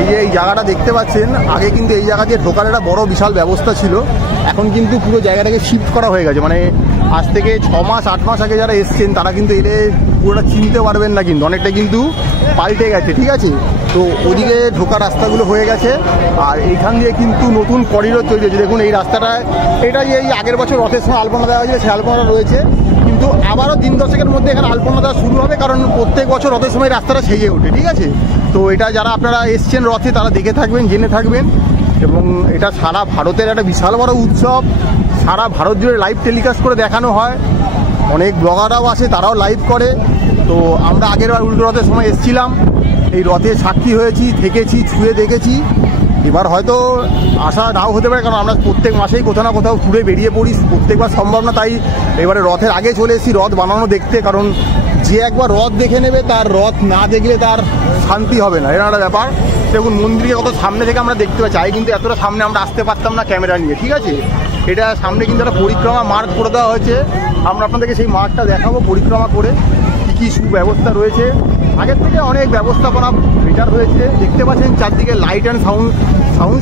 এই যে এই জায়গাটা দেখতে পাচ্ছেন, আগে কিন্তু এই জায়গা দিয়ে ঢোকার একটা বড় বিশাল ব্যবস্থা ছিল, এখন কিন্তু পুরো জায়গাটাকে শিফট করা হয়ে গেছে। মানে আজ থেকে 6 মাস 8 মাস আগে যারা এসছেন তারা কিন্তু এলে পুরোটা চিনতে পারবেন না, কিন্তু অনেকটা কিন্তু পাল্টে গেছে, ঠিক আছে। তো ওদিকে ঢোকার রাস্তাগুলো হয়ে গেছে, আর এইখান দিয়ে কিন্তু নতুন করিডোর তৈরি হয়েছে। দেখুন এই রাস্তাটা, এটা যে এই আগের বছর রথের সময় আলপনা দেওয়া হয়েছে সেই আলপনাটা রয়েছে, কিন্তু আবারও দিন দশেকের মধ্যে এখানে আলপনা দেওয়া শুরু হবে, কারণ প্রত্যেক বছর রথের সময় রাস্তাটা সেজে ওঠে, ঠিক আছে। তো এটা যারা আপনারা এসছেন রথে তারা দেখে থাকবেন, জেনে থাকবেন, এবং এটা সারা ভারতের একটা বিশাল বড় উৎসব। সারা ভারত জুড়ে লাইভ টেলিকাস্ট করে দেখানো হয়, অনেক ব্লগাররাও আসে, তারাও লাইভ করে। তো আমরা আগের বার উল্টো রথের সময় এসেছিলাম, এই রথে সাক্ষী হয়েছি, থেকেছি, ছুঁয়ে দেখেছি। এবার হয়তো আসা নাও হতে পারে, কারণ আমরা প্রত্যেক মাসেই কোথাও না কোথাও ঘুরে বেরিয়ে পড়ি, প্রত্যেকবার সম্ভব না। তাই এবারে রথের আগে চলে এসেছি রথ বানানো দেখতে, কারণ যে একবার রথ দেখে নেবে তার রথ না দেখলে তার শান্তি হবে না, এরকম একটা ব্যাপার। দেখুন মন্দিরকে কত সামনে থেকে আমরা দেখতে পাচ্ছি, আগে কিন্তু এতটা সামনে আমরা আসতে পারতাম না ক্যামেরা নিয়ে, ঠিক আছে। এটা সামনে কিন্তু একটা পরিক্রমা মার্গ করে দেওয়া হয়েছে, আমরা আপনাদেরকে সেই মার্গটা দেখাবো পরিক্রমা করে কী কী সুব্যবস্থা রয়েছে। আগের থেকে অনেক ব্যবস্থাপনা বেটার হয়েছে, দেখতে পাচ্ছেন চারদিকে লাইট অ্যান্ড সাউন্ড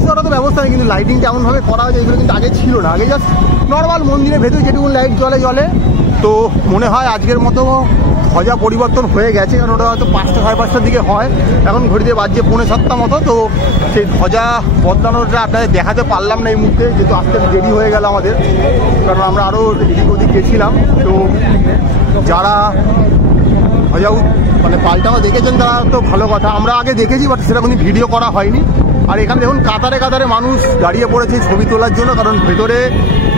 করার তো ব্যবস্থা নেই, কিন্তু লাইটিংটা এমনভাবে করা হয়েছে এগুলো কিন্তু আগে ছিল না। আগে জাস্ট নর্মাল মন্দিরের ভেতরে যেটুকু লাইট জ্বলে। তো মনে হয় আজকের মতো ধ্বজা পরিবর্তন হয়ে গেছে, কারণ ওটা হয়তো 5টা সাড়ে 5টার দিকে হয়, এখন ঘড়িতে বাজছে 6:45 মতো। তো সেই ধ্বজা বদলানোটা আপনাদের দেখাতে পারলাম না এই মুহূর্তে, যেহেতু আসতে দেরি হয়ে গেল আমাদের, কারণ আমরা আরও এদিক ওদিক গেছিলাম। তো যারা ধ্বজা মানে পাল্টানো দেখেছেন তারা তো ভালো কথা, আমরা আগে দেখেছি বাট সেরকম ভিডিও করা হয়নি। আর এখানে দেখুন কাতারে কাতারে মানুষ দাঁড়িয়ে পড়েছে ছবি তোলার জন্য, কারণ ভেতরে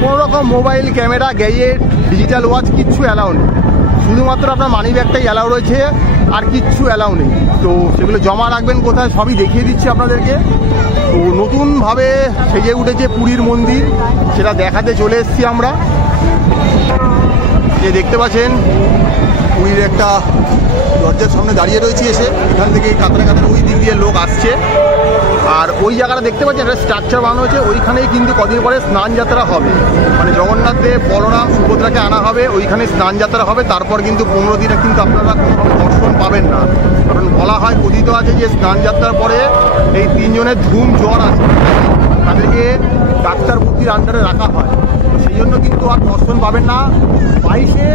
কোনো রকম mobile camera gadget digital watch কিচ্ছু অ্যালাউ নেই, শুধুমাত্র আপনার মানি ব্যাগটাই অ্যালাউ রয়েছে, আর কিচ্ছু অ্যালাউ নেই। তো সেগুলো জমা রাখবেন কোথায় সবই দেখিয়ে দিচ্ছি আপনাদেরকে। তো নতুনভাবে সেজে উঠেছে পুরীর মন্দির, সেটা দেখাতে চলে এসেছি আমরা। যে দেখতে পাচ্ছেন পুরীর একটা দরজার সামনে দাঁড়িয়ে রয়েছি, এসে এখান থেকে কাতারে কাতারে ওই দিক দিয়ে লোক আসছে। আর ওই জায়গাটা দেখতে পাচ্ছেন একটা স্ট্রাকচার বানানো হয়েছে, ওইখানেই কিন্তু কদিন পরে স্নান যাত্রা হবে, মানে জগন্নাথ দেব বলরাম সুভদ্রাকে আনা হবে, ওইখানে স্নান যাত্রা হবে। তারপর কিন্তু 15 দিনে কিন্তু আপনারা কোনোভাবে দর্শন পাবেন না, কারণ বলা হয় কথিত আছে যে স্নান যাত্রার পরে এই 3 জনের ধুম জ্বর আছে, তাদেরকে ডাক্তার বুদ্ধির আন্ডারে রাখা হয়, তো সেই জন্য কিন্তু আর দর্শন পাবেন না। 22শে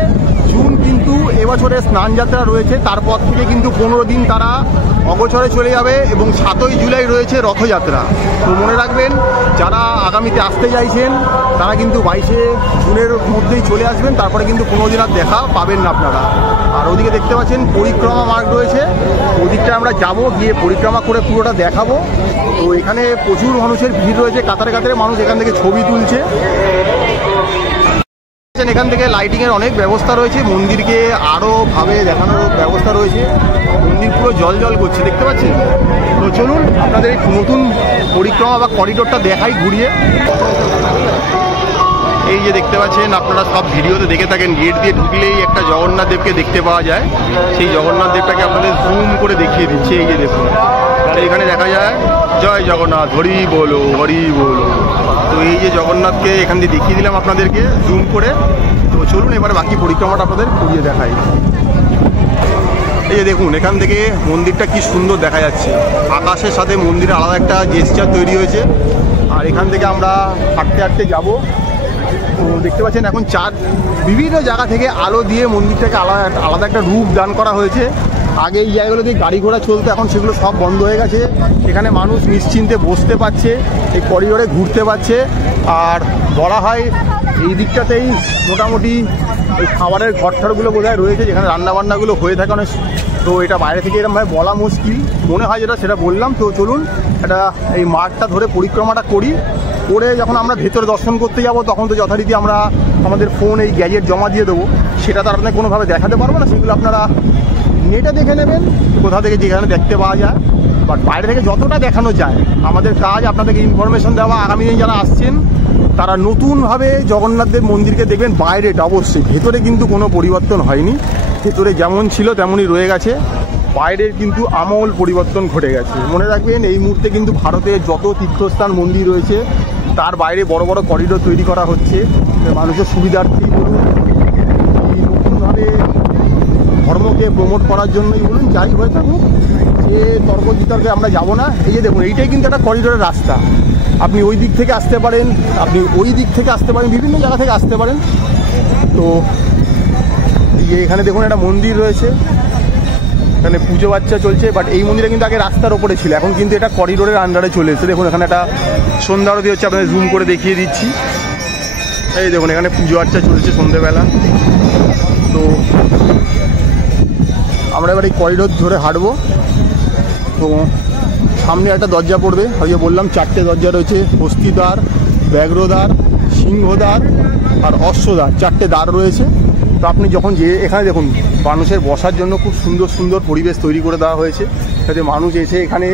জুন কিন্তু এবছরে স্নান যাত্রা রয়েছে, তারপর থেকে কিন্তু 15 দিন তারা অগোচরে চলে যাবে, এবং 7ই জুলাই রয়েছে রথযাত্রা। তো মনে রাখবেন যারা আগামীতে আসতে চাইছেন তারা কিন্তু 22শে জুনের মধ্যেই চলে আসবেন, তারপরে কিন্তু 15 দিন আর দেখা পাবেন না আপনারা। আর ওদিকে দেখতে পাচ্ছেন পরিক্রমা মার্গ রয়েছে, ওদিকটা আমরা যাব, গিয়ে পরিক্রমা করে পুরোটা দেখাবো। তো এখানে প্রচুর মানুষের ভিড় রয়েছে, কাতারে কাতারে মানুষ এখান থেকে ছবি তুলছে। এখান থেকে লাইটিংয়ের অনেক ব্যবস্থা রয়েছে, মন্দিরকে আরও ভাবে দেখানোর ব্যবস্থা রয়েছে, মন্দির পুরো জল জল করছে দেখতে পাচ্ছেন। তো চলুন আপনাদের এই নতুন পরিক্রমা বা করিডোরটা দেখাই ঘুরিয়ে। এই যে দেখতে পাচ্ছেন আপনারা সব ভিডিওতে দেখে থাকেন, গেট দিয়ে ঢুকলেই একটা জগন্নাথ দেবকে দেখতে পাওয়া যায়, সেই জগন্নাথ দেবটাকে আপনাদের জুম করে দেখিয়ে দিচ্ছে। এই যে দেখুন এখানে দেখা যায় জয় জগন্নাথ হরি বলো হরি বলো। তো এই যে জগন্নাথকে এখান দিয়ে দেখিয়ে দিলাম আপনাদেরকে জুম করে। তো চলুন এবারে বাকি পরিক্রমাটা আপনাদের ঘুরিয়ে দেখাই। এই যে দেখুন এখান থেকে মন্দিরটা কি সুন্দর দেখা যাচ্ছে, আকাশের সাথে মন্দিরের আলাদা একটা জেস্চার তৈরি হয়েছে। আর এখান থেকে আমরা হাঁটতে হাঁটতে যাবো। তো দেখতে পাচ্ছেন এখন বিভিন্ন জায়গা থেকে আলো দিয়ে মন্দিরটাকে আলাদা একটা রূপ দান করা হয়েছে। আগে এই জায়গাগুলো দিয়ে গাড়ি ঘোড়া চলতো, এখন সেগুলো সব বন্ধ হয়ে গেছে, এখানে মানুষ নিশ্চিন্তে বসতে পারছে, এই করিডোরে ঘুরতে পারছে। আর বলা হয় এই দিকটাতেই মোটামুটি ওই খাবারের ঘরটারগুলো বোধহয় রয়েছে, যেখানে রান্নাবান্নাগুলো হয়ে থাকে অনেক। তো এটা বাইরে থেকে এরকমভাবে বলা মুশকিল, মনে হয় যেটা সেটা বললাম। তো চলুন এটা এই মাঠটা ধরে পরিক্রমাটা করি, করে যখন আমরা ভেতরে দর্শন করতে যাব তখন তো যথারীতি আমরা আমাদের ফোন এই গ্যাজেট জমা দিয়ে দেবো, সেটা তো আপনাদের কোনোভাবে দেখাতে পারবো না, সেগুলো আপনারা নেটে দেখে নেবেন কোথা থেকে যেখানে দেখতে পাওয়া যায়। বাট বাইরে থেকে যতটা দেখানো যায় আমাদের কাজ আপনাদেরকে ইনফরমেশন দেওয়া। আগামী দিন যারা আসছেন তারা নতুনভাবে জগন্নাথ দেব মন্দিরকে দেখবেন, বাইরেটা অবশ্যই, ভেতরে কিন্তু কোনো পরিবর্তন হয়নি, ভেতরে যেমন ছিল তেমনই রয়ে গেছে, বাইরের কিন্তু আমূল পরিবর্তন ঘটে গেছে। মনে রাখবেন এই মুহূর্তে কিন্তু ভারতের যত তীর্থস্থান মন্দির রয়েছে তার বাইরে বড় বড় করিডোর তৈরি করা হচ্ছে মানুষের সুবিধার্থেই বলুন, নতুনভাবে ধর্মকে প্রমোট করার জন্যই বলুন, যাই হয়ে থাকুক এ তর্ক বিতর্কে আমরা যাব না। এই যে দেখুন, এইটাই কিন্তু একটা করিডোরের রাস্তা। আপনি ওই দিক থেকে আসতে পারেন, আপনি ওই দিক থেকে আসতে পারেন, বিভিন্ন জায়গা থেকে আসতে পারেন। তো এখানে দেখুন একটা মন্দির রয়েছে, এখানে পুজো বাচ্চা চলছে। বাট এই মন্দিরে কিন্তু আগে রাস্তার ওপরে ছিল, এখন কিন্তু এটা করিডোরের আন্ডারে চলে এসেছে। দেখুন এখানে একটা সন্ধ্যা আরতি হচ্ছে, আপনাদের জুম করে দেখিয়ে দিচ্ছি। এই দেখুন এখানে পুজো আচ্চা চলছে সন্ধ্যেবেলা। তো আমরা এবার এই করিডোর ধরে হাঁটবো। তো সামনে একটা দরজা পড়বে, ওই যে বললাম 4টে দরজা রয়েছে, হস্তিদ্বার, ব্যাঘ্রদ্বার, সিংহদ্বার আর অশ্বদ্বার, 4টে দ্বার রয়েছে। তো আপনি যখন যে এখানে দেখুন মানুষের বসার জন্য খুব সুন্দর সুন্দর পরিবেশ তৈরি করে দেওয়া হয়েছে, যাতে মানুষ এসে এখানে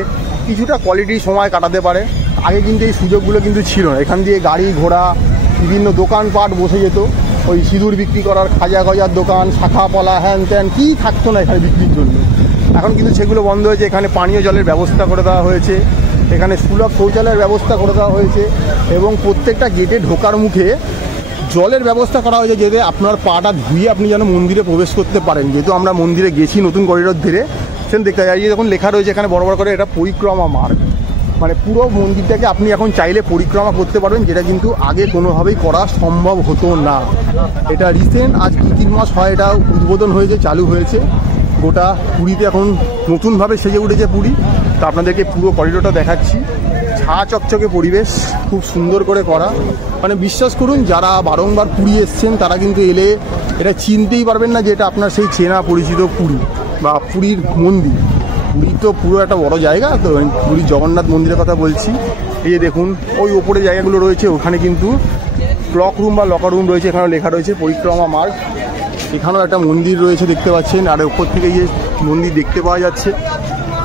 কিছুটা কোয়ালিটি সময় কাটাতে পারে। আগে কিন্তু এই সুযোগগুলো কিন্তু ছিল না, এখান দিয়ে গাড়ি ঘোড়া বিভিন্ন দোকানপাট বসে যেত, ওই সিঁদুর বিক্রি করার, খাজা গজার দোকান, শাখা পলা, হ্যান ত্যান কী থাকতো না এখানে বিক্রির জন্য। এখন কিন্তু সেগুলো বন্ধ হয়েছে, এখানে পানীয় জলের ব্যবস্থা করে দেওয়া হয়েছে, এখানে সুলভ শৌচালয়ের ব্যবস্থা করে দেওয়া হয়েছে এবং প্রত্যেকটা গেটে ঢোকার মুখে জলের ব্যবস্থা করা হয়েছে, যাতে আপনার পাটা ধুয়ে আপনি যেন মন্দিরে প্রবেশ করতে পারেন। যেহেতু আমরা মন্দিরে গেছি নতুন করিডোর ধরে, সেখানে দেখতে যাই যখন লেখা রয়েছে এখানে বড় বড় করে, এটা পরিক্রমা মার্গ, মানে পুরো মন্দিরটাকে আপনি এখন চাইলে পরিক্রমা করতে পারবেন, যেটা কিন্তু আগে কোনোভাবেই করা সম্ভব হতো না। এটা রিসেন্ট আজ 2-3 মাস হয় এটা উদ্বোধন হয়েছে, চালু হয়েছে। গোটা পুরীতে এখন নতুনভাবে সেজে উঠেছে পুরী। তো আপনাদেরকে পুরো করিডোরটা দেখাচ্ছি, ঝা চকচকে পরিবেশ, খুব সুন্দর করে করা। মানে বিশ্বাস করুন, যারা বারংবার পুরী এসছেন তারা কিন্তু এলে এটা চিনতেই পারবেন না যে এটা আপনার সেই চেনা পরিচিত পুরী বা পুরীর মন্দির। পুরী তো পুরো একটা বড় জায়গা, তো পুরীর জগন্নাথ মন্দিরের কথা বলছি। এই যে দেখুন ওই ওপরে জায়গাগুলো রয়েছে, ওখানে কিন্তু ক্লক রুম বা লকার রুম রয়েছে, এখানেও লেখা রয়েছে পরিক্রমা মার্গ। এখানেও একটা মন্দির রয়েছে দেখতে পাচ্ছেন, আর উপর থেকে এই যে মন্দির দেখতে পাওয়া যাচ্ছে।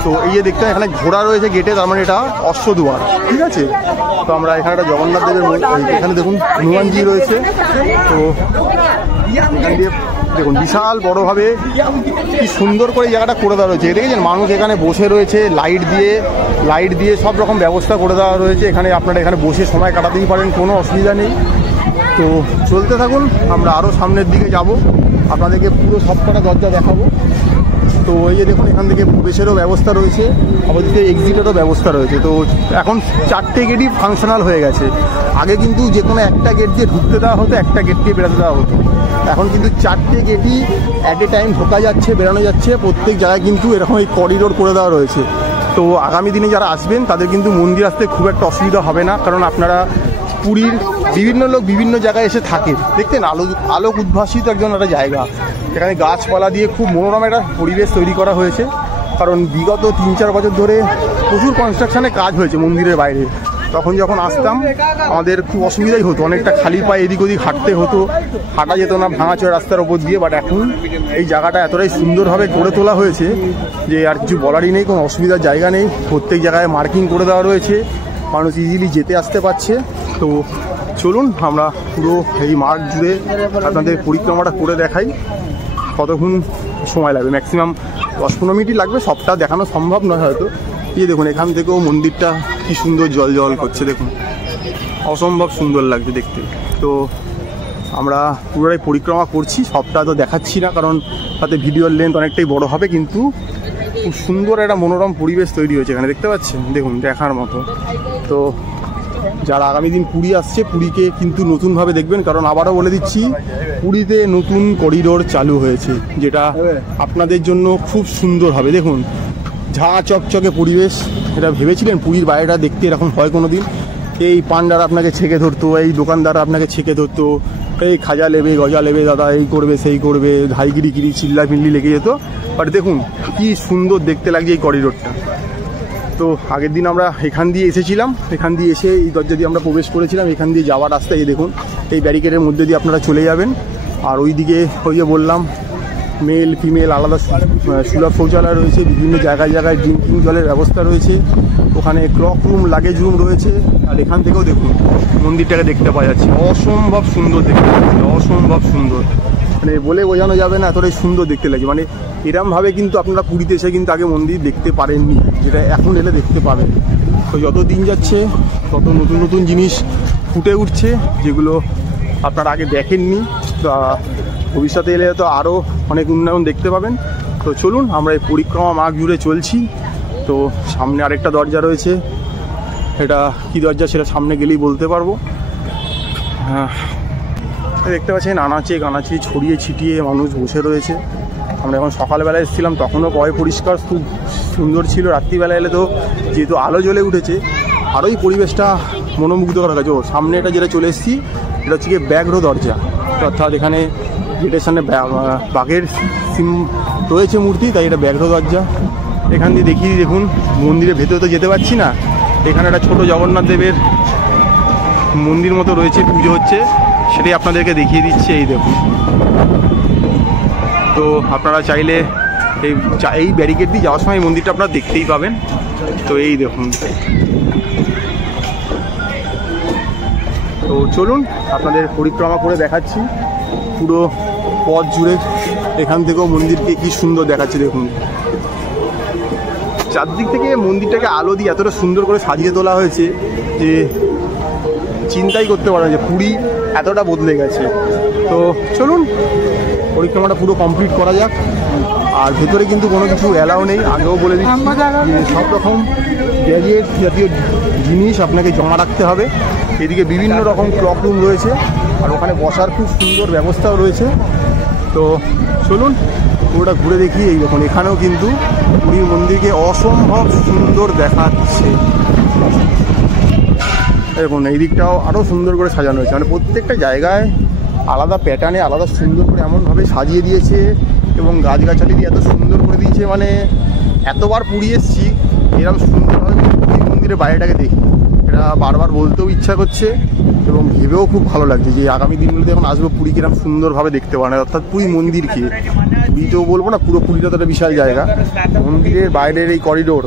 তো এই যে দেখতে এখানে ঘোড়া রয়েছে গেটে, তার মানে এটা অশ্বদ্বার, ঠিক আছে। তো আমরা এখানে একটা জগন্নাথ দেবের, এখানে দেখুন হনুমানজি রয়েছে। তো এখান দিয়ে দেখুন বিশাল বড়োভাবে কি সুন্দর করে জায়গাটা করে দেওয়া রয়েছে, দেখেছেন মানুষ এখানে বসে রয়েছে, লাইট দিয়ে সব রকম ব্যবস্থা করে দেওয়া রয়েছে। এখানে আপনারা এখানে বসে সময় কাটাতেই পারেন, কোনো অসুবিধা নেই। তো চলতে থাকুন, আমরা আরও সামনের দিকে যাব, আপনাদেরকে পুরো সবকটা দরজা দেখাবো। তো এই যে দেখুন এখান থেকে প্রবেশেরও ব্যবস্থা রয়েছে, আমাদের এক্সিটেরও ব্যবস্থা রয়েছে। তো এখন 4টে গেটই ফাংশনাল হয়ে গেছে। আগে কিন্তু যে কোনো একটা গেট দিয়ে ঢুকতে দেওয়া হতো, একটা গেট দিয়ে বেরোতে দেওয়া হতো। এখন কিন্তু 4টে গেটই অ্যাট এ টাইম ঢোকা যাচ্ছে, বেরোনো যাচ্ছে। প্রত্যেক জায়গায় কিন্তু এরকম এই করিডোর করে দেওয়া রয়েছে। তো আগামী দিনে যারা আসবেন তাদের কিন্তু মন্দির আসতে খুব একটা অসুবিধা হবে না, কারণ আপনারা পুরীর বিভিন্ন লোক বিভিন্ন জায়গায় এসে থাকে, দেখতেন আলোক উদ্ভাসিত একজন একটা জায়গা, এখানে গাছপালা দিয়ে খুব মনোরম একটা পরিবেশ তৈরি করা হয়েছে। কারণ বিগত 3-4 বছর ধরে প্রচুর কনস্ট্রাকশনে কাজ হয়েছে মন্দিরের বাইরে। তখন যখন আসতাম আমাদের খুব অসুবিধাই হতো, অনেকটা খালি পায়ে এদিক ওদিক হাঁটতে হতো, হাঁটা যেত না ভাঙাচোরা রাস্তার ওপর দিয়ে। বাট এখন এই জায়গাটা এতটাই সুন্দরভাবে গড়ে তোলা হয়েছে যে আর কিছু বলারই নেই, কোনো অসুবিধার জায়গা নেই। প্রত্যেক জায়গায় মার্কিং করে দেওয়া রয়েছে, মানুষ ইজিলি যেতে আসতে পারছে। তো চলুন আমরা পুরো এই মার্গ জুড়ে আপনাদের পরিক্রমাটা করে দেখাই। কতক্ষণ সময় লাগবে, ম্যাক্সিমাম 10-15 মিনিটই লাগবে, সবটা দেখানো সম্ভব নয় হয়তো। এই দেখুন এখান থেকেও মন্দিরটা কি সুন্দর জল জল করছে, দেখুন অসম্ভব সুন্দর লাগছে দেখতে। তো আমরা পুরোটাই পরিক্রমা করছি, সবটা তো দেখাচ্ছি না কারণ তাতে ভিডিওর লেন্থ অনেকটাই বড় হবে, কিন্তু খুব সুন্দর একটা মনোরম পরিবেশ তৈরি হয়েছে এখানে, দেখতে পাচ্ছেন, দেখুন দেখার মতো। তো যারা আগামী দিন পুরী আসছে, পুরীকে কিন্তু নতুনভাবে দেখবেন, কারণ আবারও বলে দিচ্ছি পুরীতে নতুন করিডোর চালু হয়েছে, যেটা আপনাদের জন্য খুব সুন্দর হবে। দেখুন ঝা চকচকে পরিবেশ, এটা ভেবেছিলেন পুরীর বাইরেটা দেখতে এরকম হয় কোনো দিন? এই পান্ডার আপনাকে ছেঁকে ধরতো, এই দোকানদার আপনাকে ছেঁকে ধরতো, এই খাজা নেবে গজা নেবে দাদা, এই করবে সেই করবে, ধাইগিরি চিল্লা পিল্লি লেগে যেত। বাট দেখুন কি সুন্দর দেখতে লাগছে এই করিডোরটা। তো আগের দিন আমরা এখান দিয়ে এসেছিলাম, এখান দিয়ে এসে এই দরজা দিয়ে আমরা প্রবেশ করেছিলাম, এখান দিয়ে যাওয়ার রাস্তায় এই দেখুন এই ব্যারিকেডের মধ্যে দিয়ে আপনারা চলে যাবেন। আর ওই দিকে ওই যে বললাম মেল ফিমেল আলাদা সুলভ শৌচালয় রয়েছে, বিভিন্ন জায়গায় জায়গায় ড্রিঙ্কিং জলের ব্যবস্থা রয়েছে, ওখানে ক্লক রুম, লাগেজ রুম রয়েছে। আর এখান থেকেও দেখুন মন্দিরটাকে দেখতে পাওয়া যাচ্ছে, অসম্ভব সুন্দর দেখতে লাগছে, অসম্ভব সুন্দর, মানে বলে বোঝানো যাবে না এতটাই সুন্দর দেখতে লাগে। মানে এরমভাবে কিন্তু আপনারা পুরীতে এসে কিন্তু আগে মন্দির দেখতে পারেননি, যেটা এখন এলে দেখতে পাবেন। তো যত দিন যাচ্ছে তত নতুন নতুন জিনিস ফুটে উঠছে, যেগুলো আপনারা আগে দেখেননি। ভবিষ্যতে এলে তো আরও অনেক উন্নয়ন দেখতে পাবেন। তো চলুন আমরা এই পরিক্রমা মার্গ জুড়ে চলছি, তো সামনে আরেকটা দরজা রয়েছে, এটা কি দরজা সেটা সামনে গেলেই বলতে পারবো। হ্যাঁ, দেখতে পাচ্ছেন আনাচে কানাচে ছড়িয়ে ছিটিয়ে মানুষ বসে রয়েছে। আমরা এখন সকালবেলা এসেছিলাম তখনও পয় পরিষ্কার, খুব সুন্দর ছিল। রাত্রিবেলা এলে তো যেহেতু আলো জ্বলে উঠেছে আরোই পরিবেশটা মনোমুগ্ধকর কাজ। সামনে এটা যেটা চলে এসেছি এটা হচ্ছে গিয়ে ব্যাঘ্র দরজা, অর্থাৎ এখানে গেটের সামনে বাঘের সিম রয়েছে মূর্তি, তাই এটা ব্যাঘ্র দরজা। এখান দিয়ে দেখিয়ে দেখুন, মন্দিরের ভেতরে তো যেতে পারছি না, এখানে একটা ছোটো জগন্নাথ দেবের মন্দির মতো রয়েছে, পুজো হচ্ছে, সেটাই আপনাদেরকে দেখিয়ে দিচ্ছে। এই দেখুন, তো আপনারা চাইলে এই ব্যারিকেড দিয়ে যাওয়ার সময় এই মন্দিরটা আপনারা দেখতেই পাবেন। তো এই দেখুন, তো চলুন আপনাদের পরিক্রমা করে দেখাচ্ছি পুরো পথ জুড়ে। এখান থেকেও মন্দিরকে কি সুন্দর দেখাচ্ছে দেখুন, চারদিক থেকে মন্দিরটাকে আলো দিয়ে এতটা সুন্দর করে সাজিয়ে তোলা হয়েছে যে চিন্তাই করতে পারে যে পুরী এতটা বদলে গেছে। তো চলুন পরিক্রমাটা পুরো কমপ্লিট করা যাক। আর ভেতরে কিন্তু কোনো কিছু অ্যালাউ নেই, আগেও বলে দিচ্ছি, সব রকম গ্যাজেট জাতীয় জিনিস আপনাকে জমা রাখতে হবে। এদিকে বিভিন্ন রকম ক্লক রুম রয়েছে, আর ওখানে বসার খুব সুন্দর ব্যবস্থাও রয়েছে। তো চলুন পুরোটা ঘুরে দেখি। এই দেখুন, এখানেও কিন্তু পুরীর মন্দিরকে অসম্ভব সুন্দর দেখাচ্ছে। দেখুন এই দিকটাও আরও সুন্দর করে সাজানো হয়েছে, মানে প্রত্যেকটা জায়গায় আলাদা প্যাটার্নে আলাদা সুন্দর করে এমনভাবে সাজিয়ে দিয়েছে এবং গাছগাছালি দিয়ে এত সুন্দর করে দিয়েছে। মানে এতবার পুরী এসেছি এরকম সুন্দরভাবে পুরী মন্দিরের বাইরেটাকে দেখি, এটা বারবার বলতেও ইচ্ছা করছে এবং ভেবেও খুব ভালো লাগছে যে আগামী দিনগুলোতে যখন আসবো পুরী কিরকম সুন্দরভাবে দেখতে পারে, অর্থাৎ পুরী মন্দিরকে। পুরীতেও বলবো না, পুরো পুরীটা তো একটা বিশাল জায়গা, মন্দিরের বাইরের এই করিডোর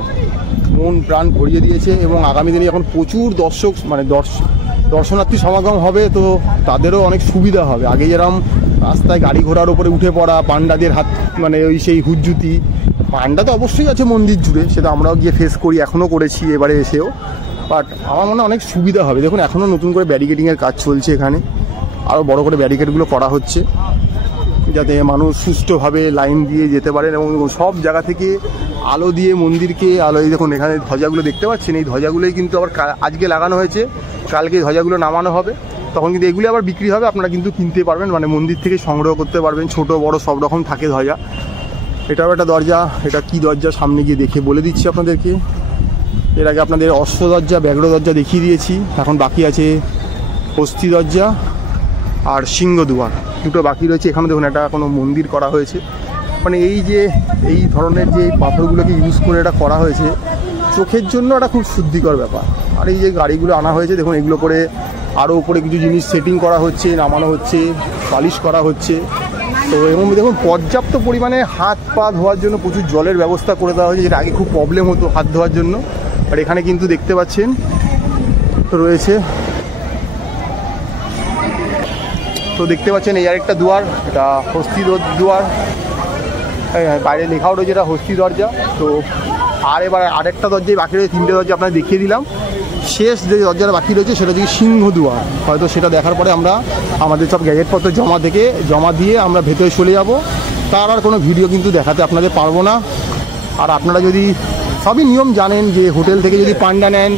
মন প্রাণ ভরিয়ে দিয়েছে। এবং আগামী দিনে যখন প্রচুর দর্শক মানে দর্শনার্থী সমাগম হবে তো তাদেরও অনেক সুবিধা হবে। আগে যেরকম রাস্তায় গাড়ি ঘোড়ার উপরে উঠে পড়া, পান্ডাদের হাত মানে ওই সেই হুজ্জুতি, পান্ডা তো অবশ্যই আছে মন্দির জুড়ে, সেটা আমরাও গিয়ে ফেস করি, এখনও করেছি এবারে এসেও, বাট আমার মনে হয় অনেক সুবিধা হবে। দেখুন এখনও নতুন করে ব্যারিকেডিংয়ের কাজ চলছে, এখানে আরও বড় করে ব্যারিকেডগুলো করা হচ্ছে যাতে মানুষ সুষ্ঠুভাবে লাইন দিয়ে যেতে পারেন। এবং সব জায়গা থেকে আলো দিয়ে মন্দিরকে আলো, এই দেখুন এখানে ধ্বজাগুলো দেখতে পাচ্ছেন, এই ধ্বজাগুলোই কিন্তু আবার আজকে লাগানো হয়েছে, কালকে ধ্বজাগুলো নামানো হবে, তখন কিন্তু এগুলি আবার বিক্রি হবে, আপনারা কিন্তু কিনতে পারবেন, মানে মন্দির থেকে সংগ্রহ করতে পারবেন, ছোট বড় সব রকম থাকে ধ্বজা। এটাও একটা দরজা, এটা কি দরজা সামনে গিয়ে দেখে বলে দিচ্ছি আপনাদেরকে। এর আগে আপনাদের অশ্ব দরজা, ব্যাঘ্র দরজা দেখিয়ে দিয়েছি, এখন বাকি আছে হস্তি দরজা আর সিংহদুয়ার, দুটো বাকি রয়েছে। এখানে দেখুন একটা কোনো মন্দির করা হয়েছে, মানে এই যে এই ধরনের যে পাথরগুলোকে ইউজ করে এটা করা হয়েছে, চোখের জন্য এটা খুব শুদ্ধিকর ব্যাপার। আর এই যে গাড়িগুলো আনা হয়েছে দেখুন, এগুলো করে আরও উপরে কিছু জিনিস সেটিং করা হচ্ছে, নামানো হচ্ছে, পালিশ করা হচ্ছে। তো এবং দেখুন পর্যাপ্ত পরিমাণে হাত পা ধোয়ার জন্য প্রচুর জলের ব্যবস্থা করে দেওয়া হয়েছে, যেটা আগে খুব প্রবলেম হতো হাত ধোয়ার জন্য। আর এখানে কিন্তু দেখতে পাচ্ছেন রয়েছে, তো দেখতে পাচ্ছেন এই আরেকটা দুয়ার, এটা হস্তি দুয়ার, বাইরে লেখাও রয়েছে এটা হস্তি দরজা। তো আর এবার আরেকটা দরজায় বাকি রয়েছে, তিনটে দরজা আপনাদের দেখিয়ে দিলাম। শেষ যে দরজাটা বাকি রয়েছে সেটা হচ্ছে সিংহদুয়ার, হয়তো সেটা দেখার পরে আমরা আমাদের সব গ্যাজেটপত্র জমা দিয়ে আমরা ভেতরে চলে যাব। তার আর কোনো ভিডিও কিন্তু দেখাতে আপনাদের পারবো না। আর আপনারা যদি সবই নিয়ম জানেন যে হোটেল থেকে যদি পান্ডা নেন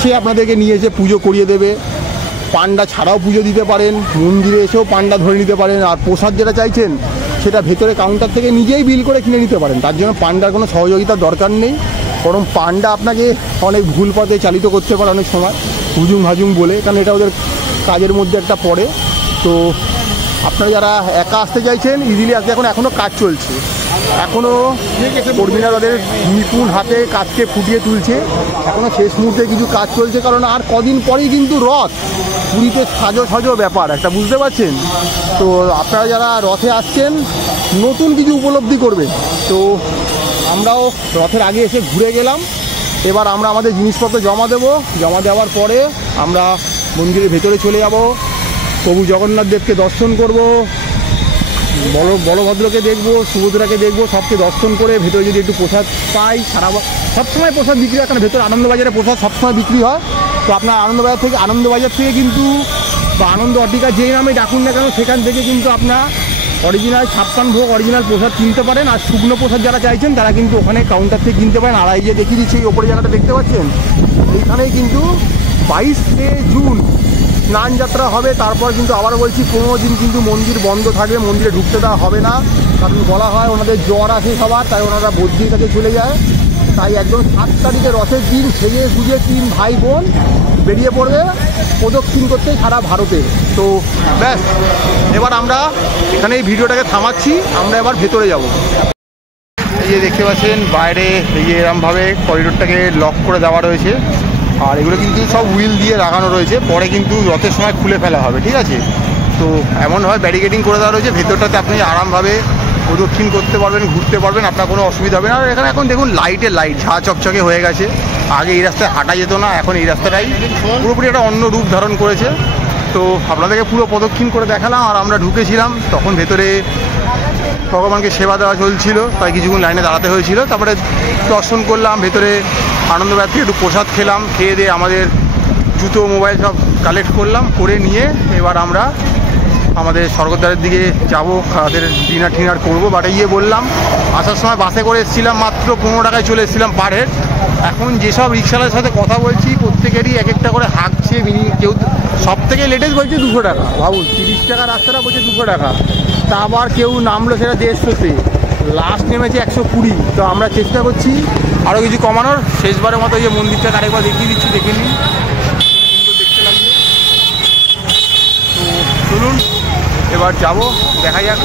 সে আপনাদেরকে নিয়ে এসে পুজো করিয়ে দেবে, পান্ডা ছাড়াও পুজো দিতে পারেন, মন্দিরে এসেও পান্ডা ধরে নিতে পারেন। আর প্রসাদ যেটা চাইছেন সেটা ভেতরে কাউন্টার থেকে নিজেই বিল করে কিনে নিতে পারেন, তার জন্য পান্ডার কোনো সহযোগিতার দরকার নেই। বরং পান্ডা আপনাকে অনেক ভুল পথে চালিত করতে পারে অনেক সময়, হুজুম হাজুম বলে, কারণ এটা ওদের কাজের মধ্যে একটা পড়ে। তো আপনারা যারা একা আসতে চাইছেন ইজিলি আসতে, এখনও কাজ চলছে, এখনও কর্মীরা তাদের নিপুণ হাতে কাজকে ফুটিয়ে তুলছে, এখনও শেষ মুহূর্তে কিছু কাজ চলছে, কারণ আর কদিন পরেই কিন্তু রথ, পুরীতে সাজো ব্যাপার একটা, বুঝতে পারছেন। তো আপনারা যারা রথে আসছেন নতুন কিছু উপলব্ধি করবেন। তো আমরাও রথের আগে এসে ঘুরে গেলাম, এবার আমরা আমাদের জিনিসপত্র জমা দেওয়ার পরে আমরা মন্দিরের ভেতরে চলে যাব, প্রভু জগন্নাথ দেবকে দর্শন করব, বলভদ্রকে দেখবো, সুভদ্রাকে দেখবো, সবকে দর্শন করে ভেতরে যদি একটু প্রসাদ পাই, সবসময় প্রসাদ বিক্রি হয়, কারণ ভেতরে আনন্দবাজারে প্রসাদ সবসময় বিক্রি হয়। তো আপনার আনন্দবাজার থেকে কিন্তু বা আনন্দ অটিকা যেই নামে ডাকুন না কেন সেখান থেকে কিন্তু আপনার অরিজিনাল 56 ভোগ অরিজিনাল প্রসাদ কিনতে পারেন। আর শুকনো প্রসাদ যারা চাইছেন তারা কিন্তু ওখানে কাউন্টার থেকে কিনতে পারেন। আর এই যে দেখিয়ে দিচ্ছি এই ওপরে জায়গাটা দেখতে পাচ্ছেন, এইখানেই কিন্তু 22শে জুন স্নান যাত্রা হবে। তারপর কিন্তু আবার বলছি 15 দিন কিন্তু মন্দির বন্ধ থাকবে, মন্দিরে ঢুকতে দেওয়া হবে না। কারণ বলা হয় ওনাদের জ্বর আসে সবার, তাই ওনারা বদ্রির কাছে চলে যায়। তাই একদম 7 তারিখে রথের দিন সেজে গুজে 3 ভাই বোন বেরিয়ে পড়বে প্রদক্ষিণ করতে সারা ভারতে। তো ব্যাস, এবার আমরা এখানে এই ভিডিওটাকে থামাচ্ছি, আমরা এবার ভেতরে যাব। এই যে দেখতে পাচ্ছেন বাইরে এই যে এরমভাবে করিডোরটাকে লক করে দেওয়া রয়েছে। আর এগুলো কিন্তু সব হুইল দিয়ে লাগানো রয়েছে, পরে কিন্তু রথের সময় খুলে ফেলা হবে, ঠিক আছে। তো এমনভাবে ব্যারিকেডিং করে দেওয়া রয়েছে, ভেতরটাতে আপনি আরামভাবে প্রদক্ষিণ করতে পারবেন, ঘুরতে পারবেন, আপনার কোনো অসুবিধা হবে না। আর এখানে এখন দেখুন লাইটের লাইট ঝা চকচকে হয়ে গেছে। আগে এই রাস্তায় হাঁটা যেত না, এখন এই রাস্তাটাই পুরোপুরি একটা অন্য রূপ ধারণ করেছে। তো আপনাদেরকে পুরো প্রদক্ষিণ করে দেখালাম। আর আমরা ঢুকেছিলাম তখন ভেতরে ভগবানকে সেবা দেওয়া চলছিল, তাই কিছুক্ষণ লাইনে দাঁড়াতে হয়েছিল। তারপরে দর্শন করলাম, ভেতরে আনন্দবাজার থেকে একটু প্রসাদ খেলাম, খেয়ে দিয়ে আমাদের জুতো মোবাইল সব কালেক্ট করলাম, করে নিয়ে এবার আমরা আমাদের স্বর্গদ্বারের দিকে যাব, তাদের ডিনার টিনার করবো। বাট গিয়ে বললাম আসার সময় বাসে করে এসেছিলাম, মাত্র 15 টাকায় চলে এসেছিলাম পার হেড। এখন যেসব রিক্সাওয়ালার সাথে কথা বলছি প্রত্যেকেরই এক একটা করে হাঁকছে, কেউ সব থেকে লেটেস্ট বলছে 200 টাকা। ভাবুন 30 টাকা রাস্তাটা বলছে 200 টাকা। তা আবার কেউ নামলো সেটা 150-তে, লাস্ট নেমেছে 120। তো আমরা চেষ্টা করছি আরও কিছু কমানোর। শেষবারের মতো এই যে মন্দিরটা আরেকবার দেখিয়ে দিচ্ছি, দেখে নিন, সুন্দর দেখতে লাগবে। তো চলুন এবার যাব, দেখা যাক।